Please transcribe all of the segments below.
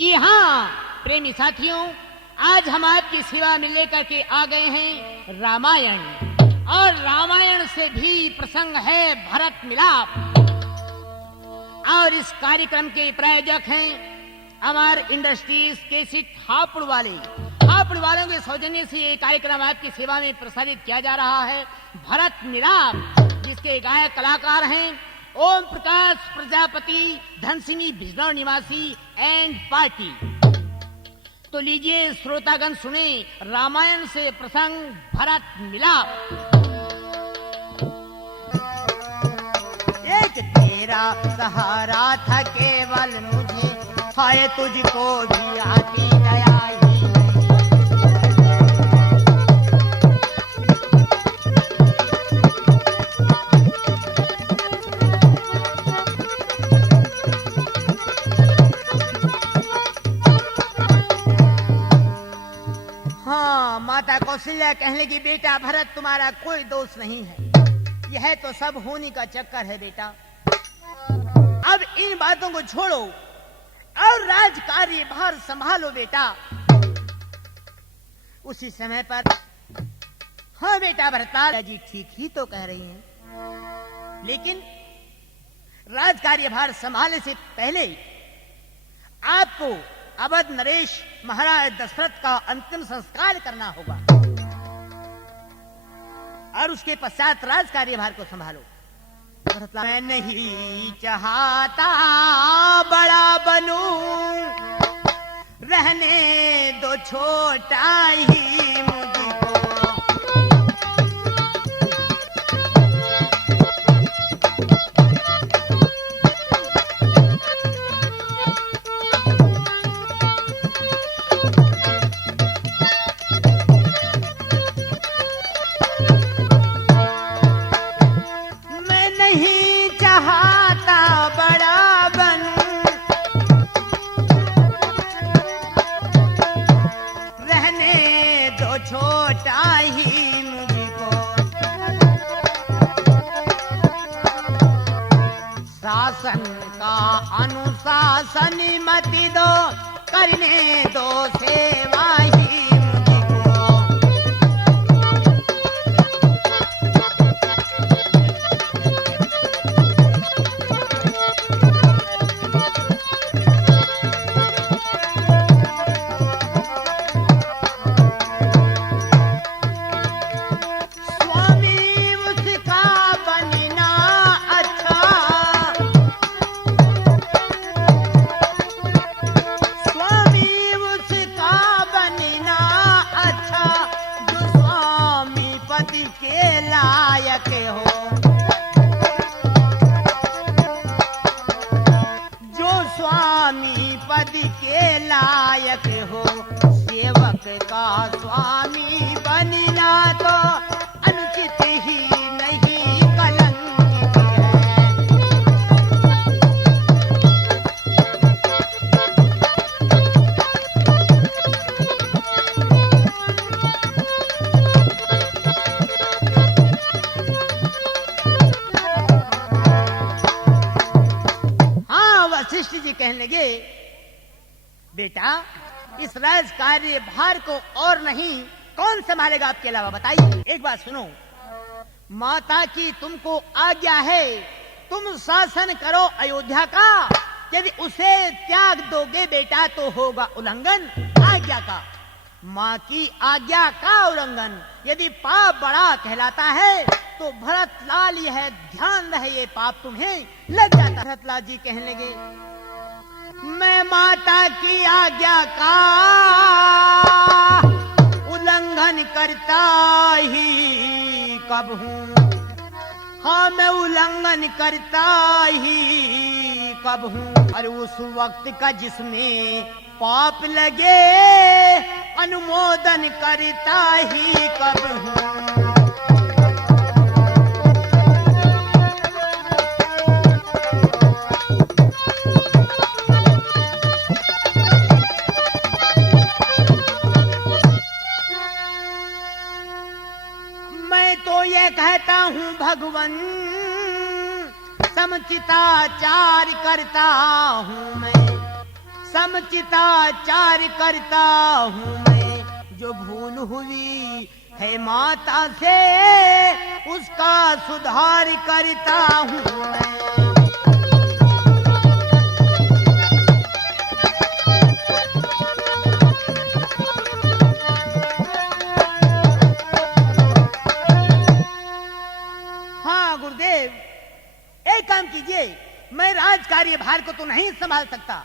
जी हाँ प्रेमी साथियों, आज हम आपकी सेवा में लेकर के आ गए हैं रामायण, और रामायण से भी प्रसंग है भरत मिलाप। और इस कार्यक्रम के प्रायोजक हैं अमर इंडस्ट्रीज केसिट हापुड़ वालों के सौजन्य से ये कार्यक्रम आपकी सेवा में प्रसारित किया जा रहा है भरत मिलाप, जिसके गायक कलाकार हैं ओम प्रकाश प्रजापति, धनसिंह बिजनौर निवासी एंड पार्टी। तो लीजिए श्रोतागण सुने रामायण से प्रसंग भरत मिलाप। एक तेरा सहारा था केवल मुझे, हाय तुझको भी आती दया ही माता कौशल्या कहने लगी, बेटा भरत तुम्हारा कोई दोष नहीं है, यह तो सब होनी का चक्कर है बेटा। अब इन बातों को छोड़ो और राज कार्य भार संभालो बेटा। उसी समय पर हाँ बेटा भरतलाल जी ठीक ही तो कह रही हैं, लेकिन राज कार्य भार संभालने से पहले आपको अवध नरेश महाराज दशरथ का अंतिम संस्कार करना होगा, और उसके पश्चात राज कार्यभार को संभालो। मैं नहीं चाहता बड़ा बनूं, रहने दो छोटा ही मुझको। शासन का अनुशासन मति दो, करने दो सेवा ही मुझको। स्वामी उसका बनना अच्छा, के लायक हो, जो स्वामी पद के लायक हो। सेवक का स्वामी बनना तो अनुचित ही नहीं कलंकित है। वशिष्ठ जी कहने लगे, बेटा इस राज कार्य भार को और नहीं कौन संभालेगा आपके अलावा, बताइए। एक बात सुनो, माता की तुमको आज्ञा है, तुम शासन करो अयोध्या का। यदि उसे त्याग दोगे बेटा तो होगा उल्लंघन आज्ञा का। माँ की आज्ञा का उल्लंघन यदि पाप बड़ा कहलाता है तो भरतलाल यह ध्यान रहे, ये पाप तुम्हें लग जाता। भरतलाल जी कहने लगे, मैं माता की आज्ञा का उल्लंघन करता ही कब हूँ, हाँ मैं उल्लंघन करता ही कब हूँ। और उस वक्त का जिसमें पाप लगे अनुमोदन करता ही कब हूँ। मैं तो ये कहता हूँ भगवन समुचिताचार करता हूँ मैं, समचिताचार करता हूँ मैं, जो भूल हुई है माता से उसका सुधार करता हूँ मैं। हाँ गुरुदेव, एक काम कीजिए, मैं राज कार्य भार को तो नहीं संभाल सकता,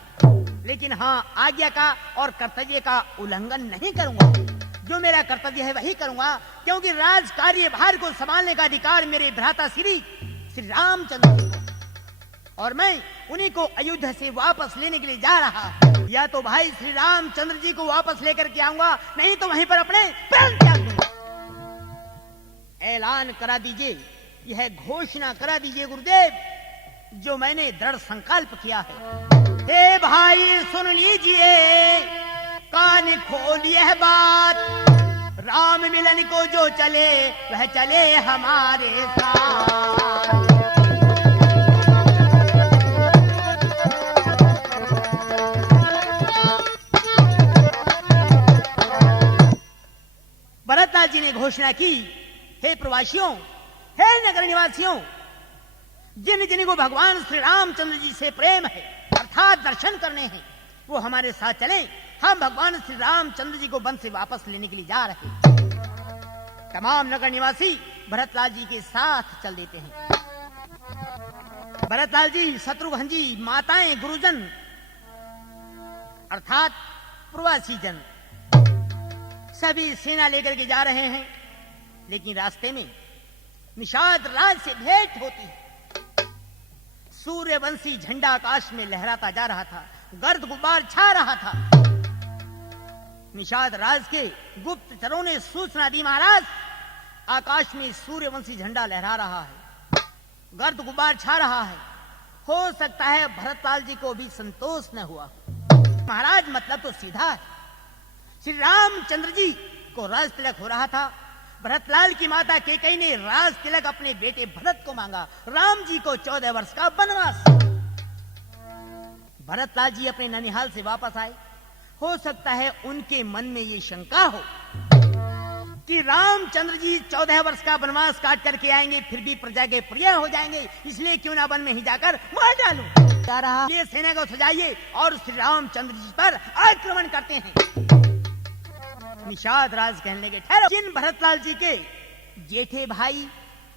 लेकिन हाँ आज्ञा का और कर्तव्य का उल्लंघन नहीं करूंगा। जो मेरा कर्तव्य है वही करूंगा, क्योंकि राज कार्य भार को संभालने का अधिकार मेरे भ्राता श्री रामचंद्र जी को, और मैं उन्हीं को अयोध्या से वापस लेने के लिए जा रहा। या तो भाई श्री रामचंद्र जी को वापस लेकर के आऊंगा, नहीं तो वहीं पर अपने प्राण त्याग दूंगा। ऐलान करा दीजिए, यह घोषणा करा दीजिए गुरुदेव, जो मैंने दृढ़ संकल्प किया है। हे भाई सुन लीजिए, कान खोलिए है बात, राम मिलन को जो चले वह चले हमारे साथ। भरतलाल जी ने घोषणा की, हे प्रवासियों, हे नगर निवासियों, जिन जिन को भगवान श्री रामचंद्र जी से प्रेम है अर्थात दर्शन करने हैं, वो हमारे साथ चलें। हम भगवान श्री रामचंद्र जी को वन से वापस लेने के लिए जा रहे हैं। तमाम नगर निवासी भरतलाल जी के साथ चल देते हैं। भरतलाल जी, शत्रुघ्न जी, माताएं, गुरुजन अर्थात प्रवासी जन सभी सेना लेकर के जा रहे हैं। लेकिन रास्ते में निषाद राज से भेंट होती है। सूर्यवंशी झंडा आकाश में लहराता जा रहा था, गर्द गुब्बार छा रहा था। निषाद राज के गुप्तचरों ने सूचना दी, महाराज आकाश में सूर्यवंशी झंडा लहरा रहा है, गर्द गुब्बार छा रहा है। हो सकता है भरतलाल जी को भी संतोष न हुआ। महाराज मतलब तो सीधा है, श्री रामचंद्र जी को राज तिलक हो रहा था। भरतलाल की माता कैकेयी ने राज तिलक अपने बेटे भरत को मांगा, राम जी को 14 वर्ष का वनवास। भरतलाल जी अपने ननिहाल से वापस आए। हो सकता है उनके मन में ये शंका हो कि रामचंद्र जी 14 वर्ष का वनवास काट करके आएंगे, फिर भी प्रजा के प्रिय हो जाएंगे, इसलिए क्यों ना वन में ही जाकर मार डालूं। जा रहा ये सेना को सजाइए और श्री रामचंद्र जी पर आक्रमण करते हैं। निषाद राज कहने लगे, ठहरो, जिन भरतलाल जी के जेठे भाई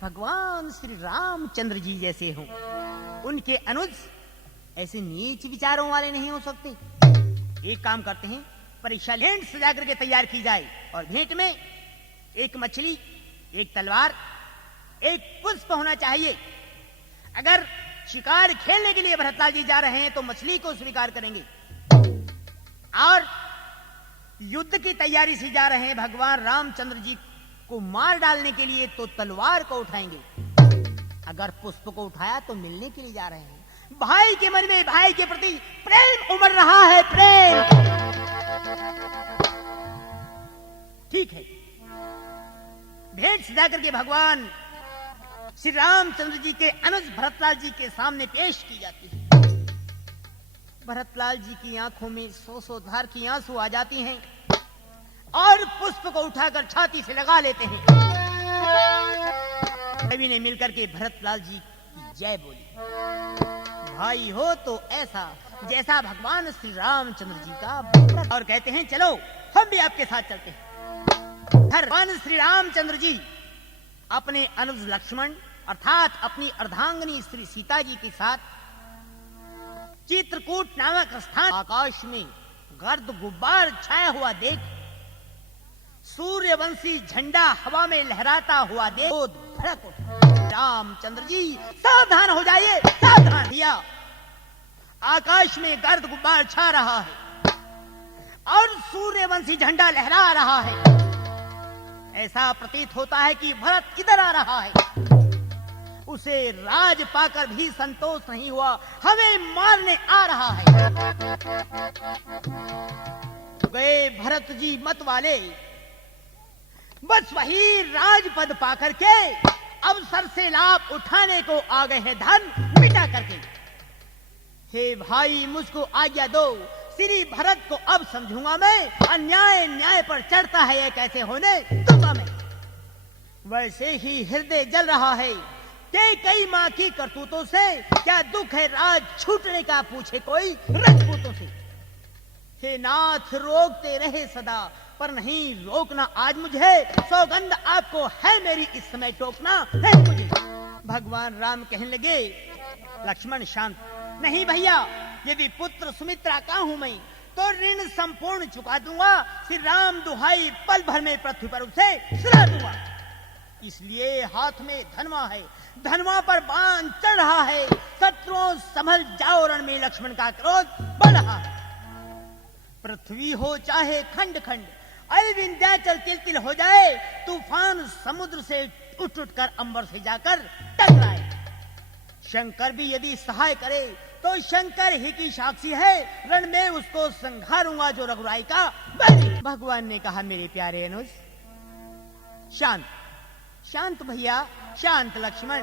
भगवान श्री रामचंद्र जी जैसे हों, उनके अनुज ऐसे नीच विचारों वाले नहीं हो सकते। एक काम करते हैं, परीक्षा भेंट सजा करके तैयार की जाए, और भेंट में एक मछली, एक तलवार, एक पुष्प होना चाहिए। अगर शिकार खेलने के लिए भरतलाल जी जा रहे हैं तो मछली को स्वीकार करेंगे, और युद्ध की तैयारी से जा रहे हैं भगवान रामचंद्र जी को मार डालने के लिए तो तलवार को उठाएंगे। अगर पुष्प को उठाया तो मिलने के लिए जा रहे हैं। भाई के मन में भाई के प्रति प्रेम उमड़ रहा है, प्रेम। ठीक है, भेंट सजा करके भगवान श्री रामचंद्र जी के अनुज भरतलाल जी के सामने पेश की जाती है। भरतलाल जी की आंखों में सौ धार की आंसू आ जाती हैं और पुष्प को उठाकर छाती से लगा लेते हैं। सभी ने मिलकर के भरतलाल जी की जय बोली। भाई हो तो ऐसा जैसा भगवान श्री रामचंद्र जी का व्रत, और कहते हैं चलो हम भी आपके साथ चलते हैं। भगवान श्री रामचंद्र जी अपने अनुज लक्ष्मण अर्थात अपनी अर्धांगिनी श्री सीता जी के साथ चित्रकूट नामक स्थान, आकाश में गर्द गुब्बार छाया हुआ देख, सूर्यवंशी झंडा हवा में लहराता हुआ देख भड़क उठा। रामचंद्र जी सावधान हो जाइए, सावधान। दिया आकाश में गर्द गुब्बार छा रहा है और सूर्यवंशी झंडा लहरा रहा है। ऐसा प्रतीत होता है कि भरत किधर आ रहा है। उसे राज पाकर भी संतोष नहीं हुआ, हमें मारने आ रहा है। गए भरत जी मत वाले, बस वही राजपद पाकर के अवसर से लाभ उठाने को आ गए हैं, धन मिटा करके। हे भाई मुझको आज्ञा दो, श्री भरत को अब समझूंगा मैं। अन्याय न्याय पर चढ़ता है, ये कैसे होने दूंगा मैं। वैसे ही हृदय जल रहा है कि कई माँ की करतूतों से। क्या दुख है राज छूटने का, पूछे कोई राजपूतों से। हे नाथ रोकते रहे सदा, पर नहीं रोकना आज मुझे। सौगंध आपको है मेरी, इस समय टोकना है मुझे। भगवान राम कहने लगे, लक्ष्मण शांत। नहीं भैया, यदि पुत्र सुमित्रा का हूं मैं, तो ऋण संपूर्ण चुका दूंगा। श्री राम दुहाई पल भर में पृथ्वी पर उसे सिला दूंगा। इसलिए हाथ में धनवा है, धनवा पर बाण चढ़ रहा है। शत्रुओं संभल जाओ, रण में लक्ष्मण का क्रोध बढ़ रहा है। पृथ्वी हो चाहे खंड खंड, अल विंध्याचल तिल तिल हो जाए। तूफान समुद्र से उठ उठ कर अंबर से जाकर टकराए। शंकर भी यदि सहाय करे तो शंकर ही की साक्षी है। रण में उसको संघारूंगा जो रघुराई का बैरी। भगवान ने कहा, मेरे प्यारे अनुज शांत शांत भैया, शांत लक्ष्मण,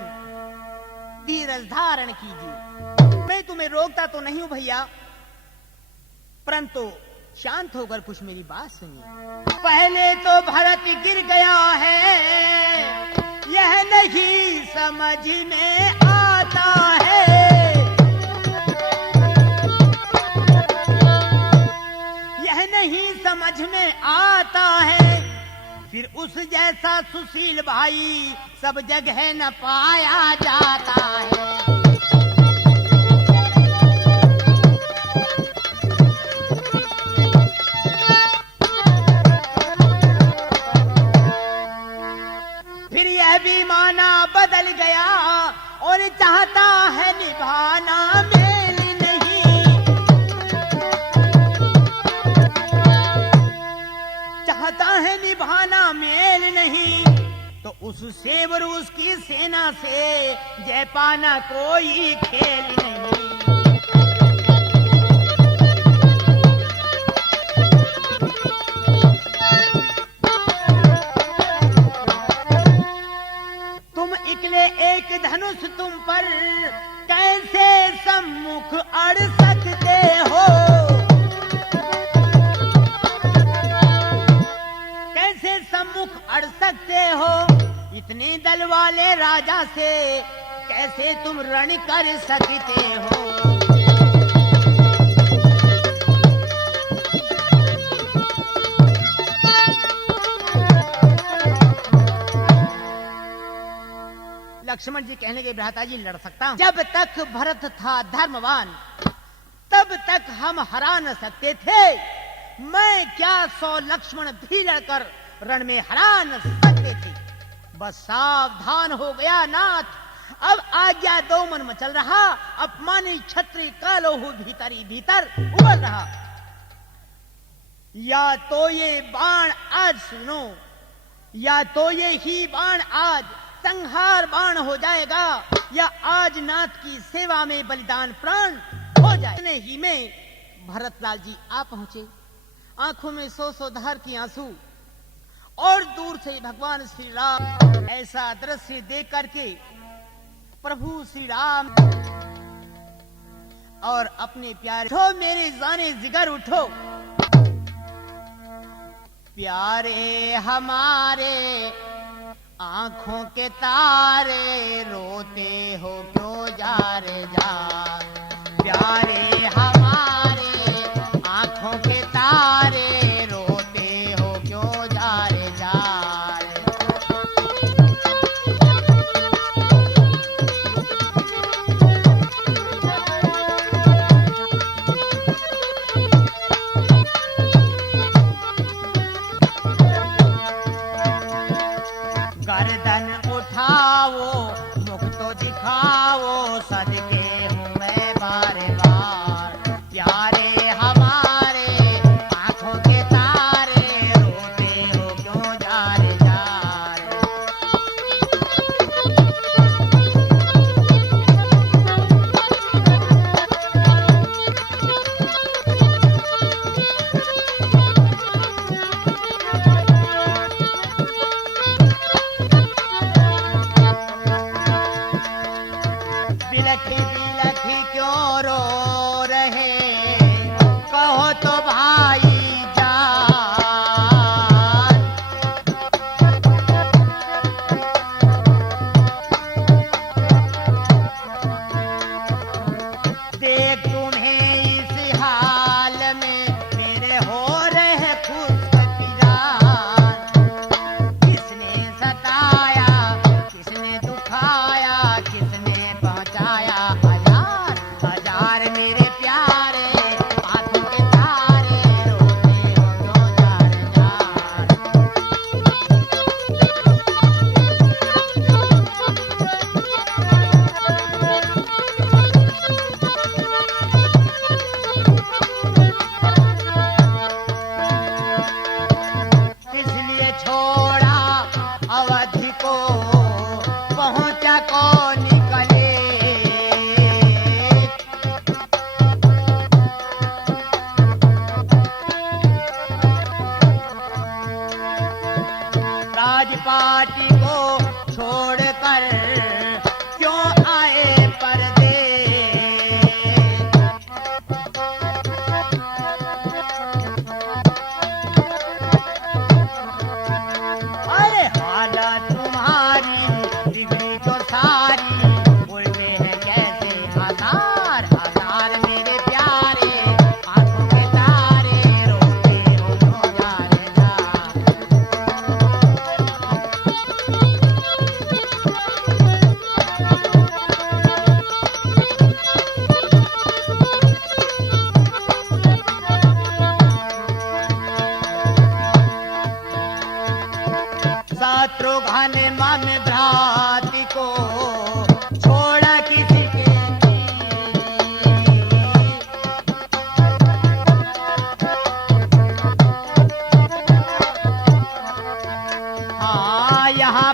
धीरज धारण कीजिए। मैं तुम्हें रोकता तो नहीं हूं भैया, परंतु शांत होकर कुछ मेरी बात सुनिए। पहले तो भरत गिर गया है, यह नहीं समझ में आता है। यह नहीं समझ में आता है, फिर उस जैसा सुशील भाई सब जगह न पाया जाता है। फिर यह भी माना बदल गया और चाहता है निभाना मेल नहीं। चाहता है निभाना मेल नहीं, तो उस सेवर उसकी सेना से जय पाना कोई खेल नहीं। एक धनुष तुम पर कैसे सम्मुख अड़ सकते हो। कैसे सम्मुख अड़ सकते हो, इतने दल वाले राजा से कैसे तुम रण कर सकते हो। लक्ष्मण जी कहने के, भ्राता जी लड़ सकता हूं। जब तक भरत था धर्मवान, तब तक हम हरा न सकते थे। मैं क्या 100 लक्ष्मण भी लड़कर रण में हरा न सकते थे। बस सावधान हो गया नाथ, अब आज्ञा दो मन मचल रहा। अपमानी छत्री का लोहू भीतरी भीतर उबल रहा। या तो ये बाण आज सुनो, या तो ये ही बाण आज संहार बाण हो जाएगा, या आज नाथ की सेवा में बलिदान प्राण हो जाए। इतने ही में भरतलाल जी आ पहुंचे, आंखों में सौ धार की आंसू, और दूर से भगवान श्री राम। ऐसा दृश्य देख करके प्रभु श्री राम और अपने प्यारे, उठो मेरे जाने जिगर उठो, प्यारे हमारे आंखों के तारे, रोते हो क्यों जा रे जा। प्यारे हमारे आंखों के तारे, रोते हो क्यों जा रे जा। गर्दन उठाओ, मुख तो दिखाओ, सदके हूँ मैं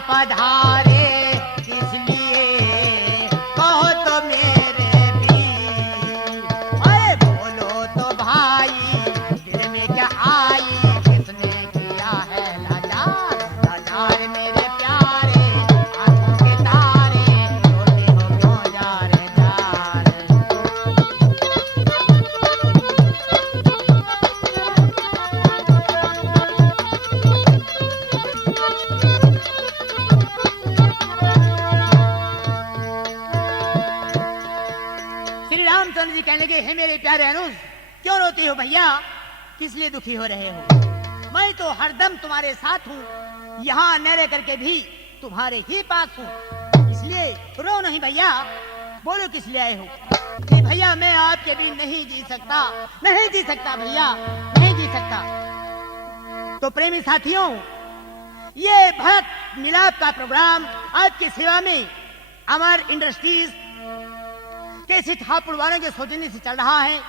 पधारे किस लिए कहो तो मेरे भी, अरे बोलो तो भाई दिल में क्या आई, किसने किया है लाचार, लाचार मेरे प्यारे आंखों के तारे, रोते हो क्यों जा रे जा रे। श्री रामचंद्र जी कहने लगे, हे मेरे प्यारे अनुज, क्यों रोते हो भैया, किस लिए दुखी हो रहे हो? मैं तो हरदम तुम्हारे साथ हूँ, यहाँ न रह करके भी तुम्हारे ही पास हूँ, इसलिए रो नहीं भैया। बोलो किस लिए आए हो? कि भैया मैं आपके भी नहीं जी सकता, नहीं जी सकता भैया, नहीं जी सकता। तो प्रेमी साथियों, ये भरत मिलाप का प्रोग्राम आपकी सेवा में अमर इंडस्ट्रीज के सिद्धापुर वालों के सौजन्य से चल रहा है।